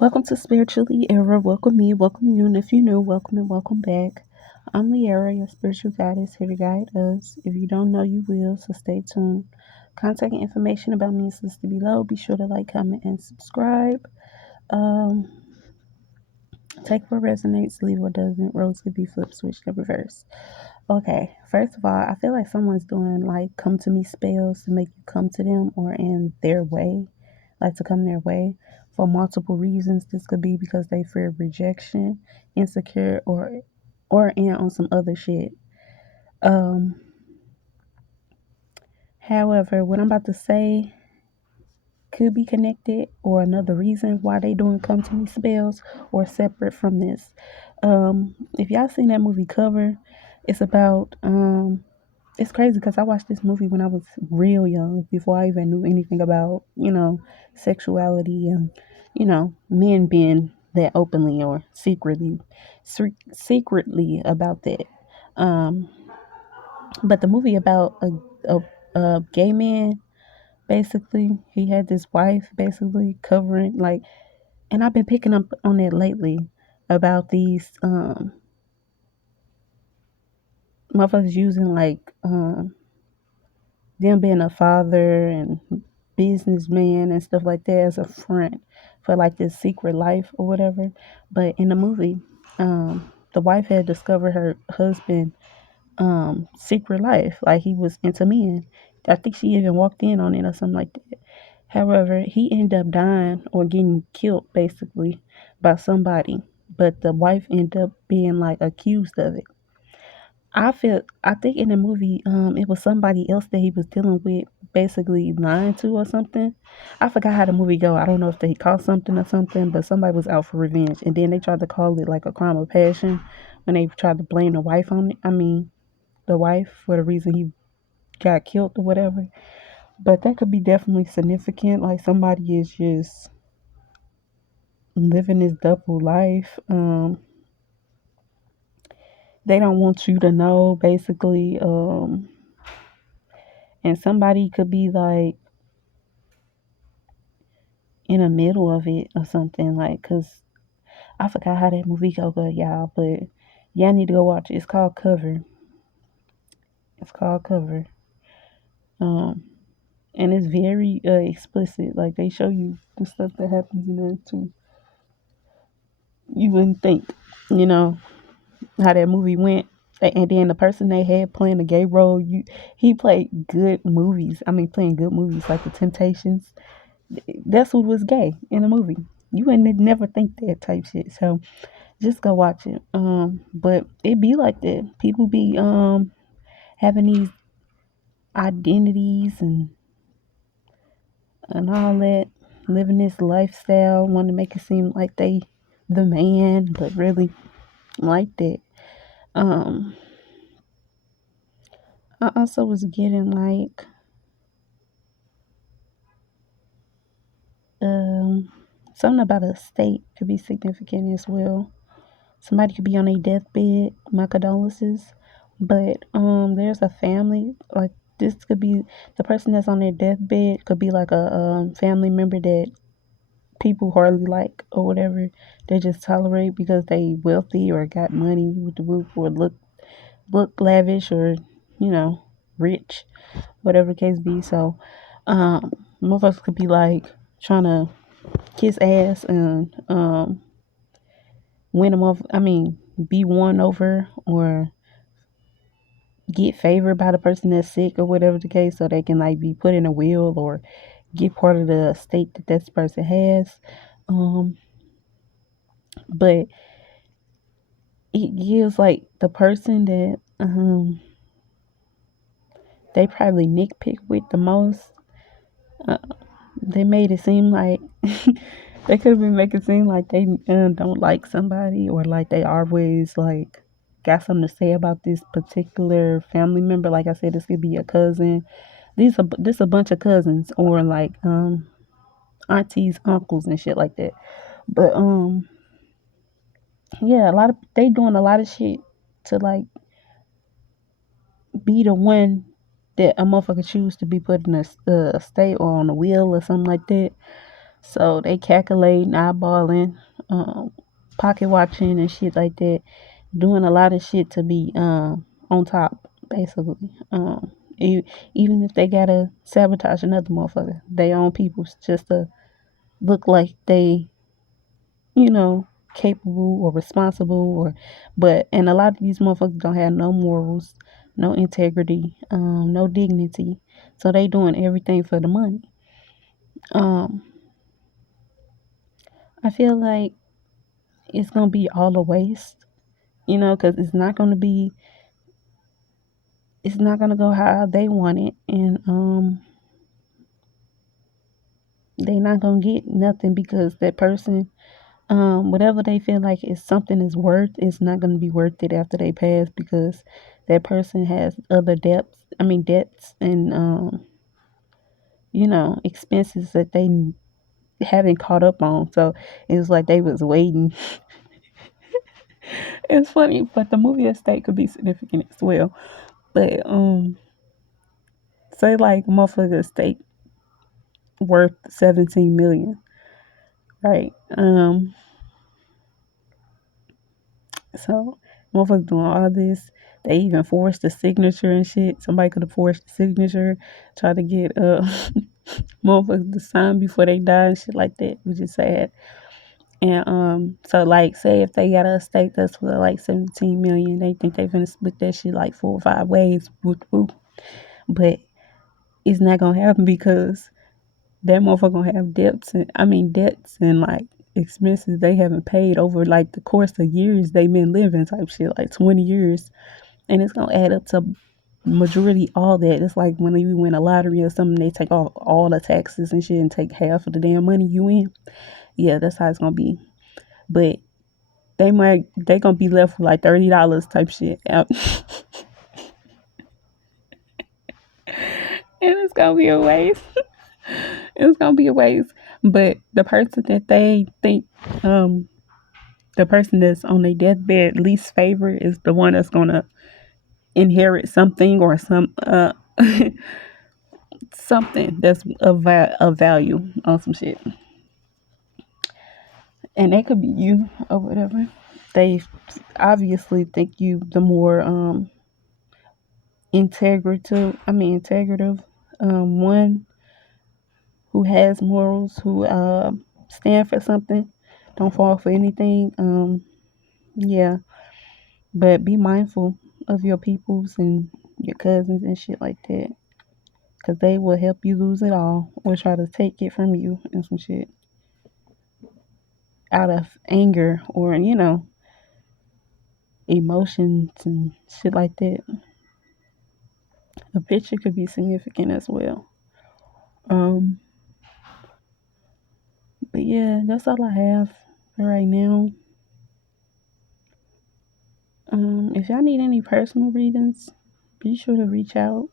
Welcome to Spiritually Era. Welcome me, welcome you, and if you're new, welcome and welcome back. I'm Liera, your spiritual guidance here to guide us. If you don't know, you will, so stay tuned. Contact and information about me is listed below. Be sure to like, comment, and subscribe. Um, Take what resonates, leave what doesn't. Roles could be flipped, switched, and reversed. Okay, first of all, I feel like someone's doing like come to me spells to make you come to them or in their way, like to come their way for multiple reasons. This could be because they fear rejection, insecure, or in on some other shit. Um, However, what I'm about to say could be connected or another reason why they doing come to me spells or separate from this. If y'all seen that movie Cover, it's about it's crazy because I watched this movie when I was real young, before I even knew anything about, sexuality and, men being that openly or secretly about that. Um, but the movie about a gay man, basically, he had this wife basically covering, like, and I've been picking up on it lately about these motherfuckers using like them being a father and businessman and stuff like that as a front for like this secret life or whatever. But in the movie, the wife had discovered her husband secret life, like he was into men. I think she even walked in on it or something like that. However, he ended up dying or getting killed basically by somebody, but the wife ended up being like accused of it. I think in the movie, it was somebody else that he was dealing with, basically lying to or something. I forgot how the movie go. I don't know if they caught something or something, but somebody was out for revenge, and then they tried to call it like a crime of passion when they tried to blame the wife on it. I mean, the wife for the reason he got killed or whatever. But that could be definitely significant. Like somebody is just living this double life. They don't want you to know, basically. And somebody could be like in the middle of it or something, like, cause I forgot how that movie go, good y'all, but y'all need to go watch it. It's called Cover. It's called Cover. Um, and it's very explicit. Like they show you the stuff that happens in there too. You wouldn't think, you know, how that movie went. And then the person they had playing the gay role, he played good movies. I mean, playing good movies like The Temptations. That's who was gay in the movie. You wouldn't never think that type shit. So just go watch it. But it be like that. People be having these identities and all that, living this lifestyle, want to make it seem like they the man, but really like that. Um, I also was getting like um something about a state could be significant as well. Somebody could be on a deathbed. My condolences. But there's a family, like, this could be the person that's on their deathbed could be like a family member that people hardly like or whatever. They just tolerate because they wealthy or got money with the roof or look lavish or you know rich, whatever the case be. So motherfuckers could be like trying to kiss ass and win them off. I mean, be won over or get favored by the person that's sick or whatever the case, so they can like be put in a will or get part of the estate that this person has. Um, but it gives like the person that they probably nitpick with the most. Uh, they made it seem like they could have been making it seem like they don't like somebody or like they always like got something to say about this particular family member. Like I said, this could be a cousin. This a bunch of cousins or like aunties, uncles, and shit like that. But yeah, a lot of they doing a lot of shit to like be the one that a motherfucker choose to be put in a state or on a wheel or something like that. So they calculating, eyeballing, pocket watching and shit like that, doing a lot of shit to be on top, basically. Even if they gotta sabotage another motherfucker, they own people just to look like they, you know, capable or responsible or but and a lot of these motherfuckers don't have no morals, no integrity, no dignity. So they doing everything for the money. Um, I feel like it's gonna be all a waste, because it's not gonna go how they want it, and they not gonna get nothing because that person, whatever they feel like is something is worth, it's not gonna be worth it after they pass because that person has other debts and expenses that they haven't caught up on. So it's like they was waiting. It's funny, but the movie estate could be significant as well. But say like motherfucker estate worth 17 million, right? So motherfuckers doing all this. They even forced the signature and shit. Somebody could have forced the signature, try to get motherfuckers to sign before they die and shit like that, which is sad. And so like say if they got a estate that's for like 17 million, they think they finna split that shit like 4 or 5 ways. Whoop, whoop. But it's not gonna happen because that motherfucker gonna have debts and like expenses they haven't paid over like the course of years they been living type shit, like 20 years. And it's gonna add up to majority all that. It's like when you win a lottery or something, they take off all the taxes and shit and take half of the damn money you win. Yeah, that's how it's gonna be. But they gonna be left with like $30 type shit out. And it's gonna be a waste. It's gonna be a waste. But the person that they think um the person that's on their deathbed least favorite is the one that's gonna inherit something or something that's of value on some shit, and that could be you or whatever. They obviously think you the more integrative one who has morals, who stand for something, don't fall for anything. Yeah, but be mindful of your peoples and your cousins and shit like that, because they will help you lose it all or try to take it from you and some shit out of anger or emotions and shit like that. A picture could be significant as well. Um, but yeah, that's all I have for right now. If y'all need any personal readings, be sure to reach out.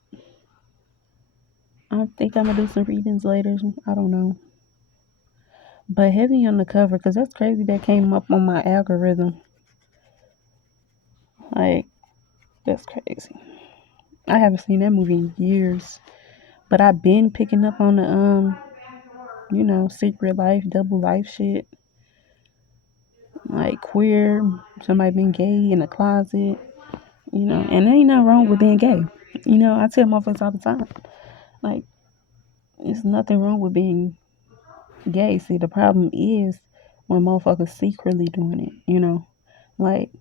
I think I'm gonna do some readings later. I don't know. But heavy on the cover, because that's crazy that came up on my algorithm. Like, that's crazy. I haven't seen that movie in years. But I've been picking up on the secret life, double life shit. Like queer, somebody been gay in the closet, and there ain't nothing wrong with being gay. I tell motherfuckers all the time. Like, there's nothing wrong with being gay. See, the problem is when motherfuckers secretly doing it. Like,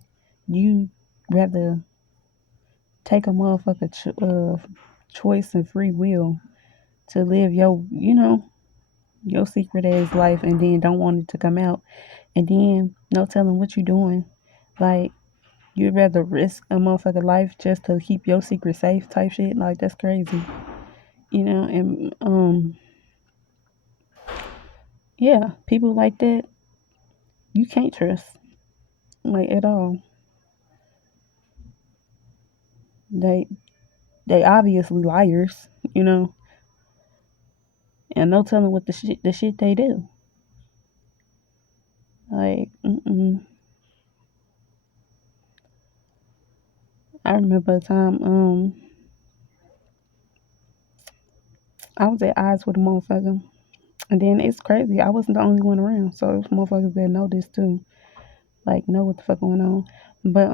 you rather take a motherfucker choice and free will to live your secret ass life and then don't want it to come out and then no telling what you doing. Like, you'd rather risk a motherfucker life just to keep your secret safe type shit. Like, that's crazy. And yeah, people like that you can't trust, like, at all. They they obviously liars, and no telling what the shit they do. Like, I remember a time I was at odds with a motherfucker, And then it's crazy. I wasn't the only one around, so there's motherfuckers that know this too, like know what the fuck going on. But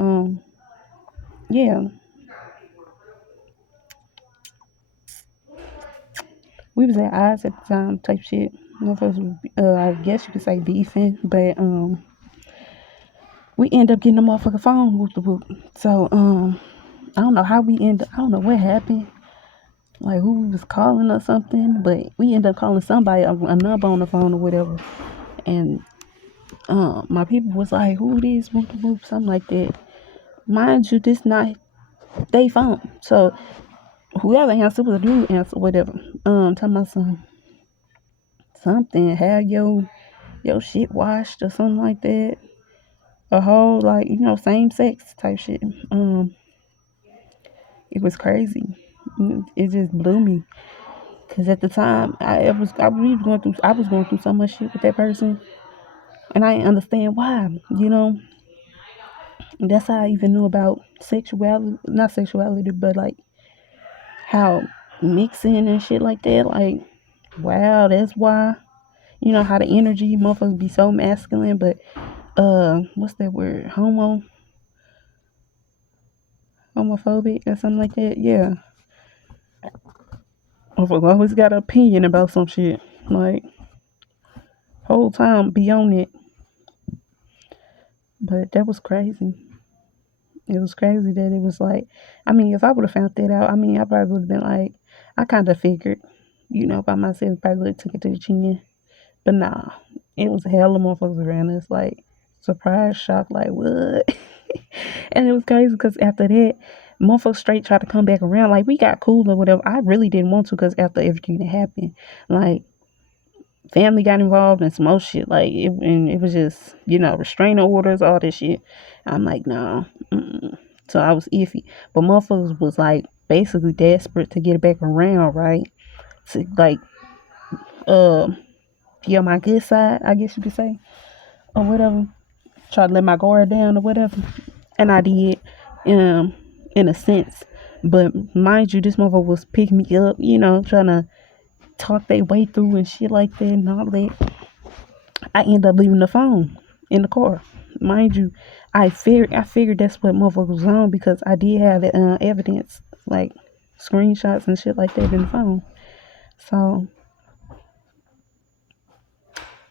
yeah, we was at odds at the time, type shit. Motherfuckers, I guess you could say beefing, but we end up getting the motherfucking phone whoop the whoop. So I don't know how we end. I don't know what happened, like who we was calling or something, but we ended up calling somebody a number on the phone or whatever, and my people was like, "Who this? Whoop the whoop," something like that. Mind you, this not they phone, so whoever answered was a dude answer, whatever. Talking about something, have your shit washed or something like that. A whole like same sex type shit. It was crazy. It just blew me. Cause at the time I was going through so much shit with that person, and I didn't understand why. That's how I even knew about sexuality, not sexuality, but like how mixing and shit like that. Like, wow, that's why. You know how the energy motherfuckers be so masculine, but what's that word? Homophobic or something like that. Yeah, motherfuckers always got an opinion about some shit. Like, whole time be on it. But that was crazy. It was crazy that it was like, I mean, if I would have found that out, I mean, I probably would have been like, I kind of figured, by myself, probably would have took it to the chin. But nah, it was hell of motherfuckers around us, like, surprise, shock, like, what? And it was crazy because after that, motherfuckers straight tried to come back around. Like, we got cool or whatever. I really didn't want to because after everything that happened, like, family got involved and some more shit. Like, and it was just, restraining orders, all this shit. I'm like, nah. Mm-mm. So I was iffy. But motherfuckers was like basically desperate to get it back around, right? To like, uh, be on my good side, I guess you could say, or whatever. Try to let my guard down or whatever. And I did, um, in a sense. But mind you, this motherfucker was picking me up, trying to talk their way through and shit like that and all that. I end up leaving the phone in the car. Mind you, I figured that's what motherfucker was on because I did have the evidence, like screenshots and shit like that in the phone. So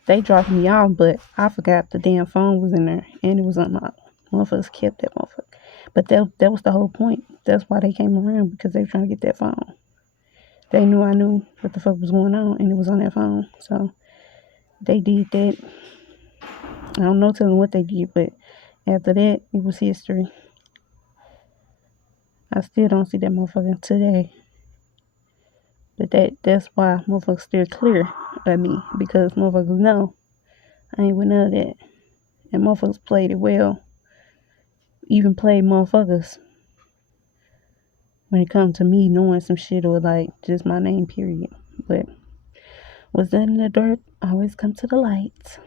they dropped me off, but I forgot the damn phone was in there and it was unlocked. Motherfuckers kept that motherfucker. But that was the whole point. That's why they came around because they were trying to get that phone. They knew I knew what the fuck was going on and it was on that phone. So they did that. I don't know telling what they did, but after that, it was history. I still don't see that motherfucker today. But that's why motherfuckers steer clear of me because motherfuckers know I ain't with none of that. And motherfuckers played it well. Even played motherfuckers when it comes to me knowing some shit or like just my name period. But what's done in the dirt always come to the light.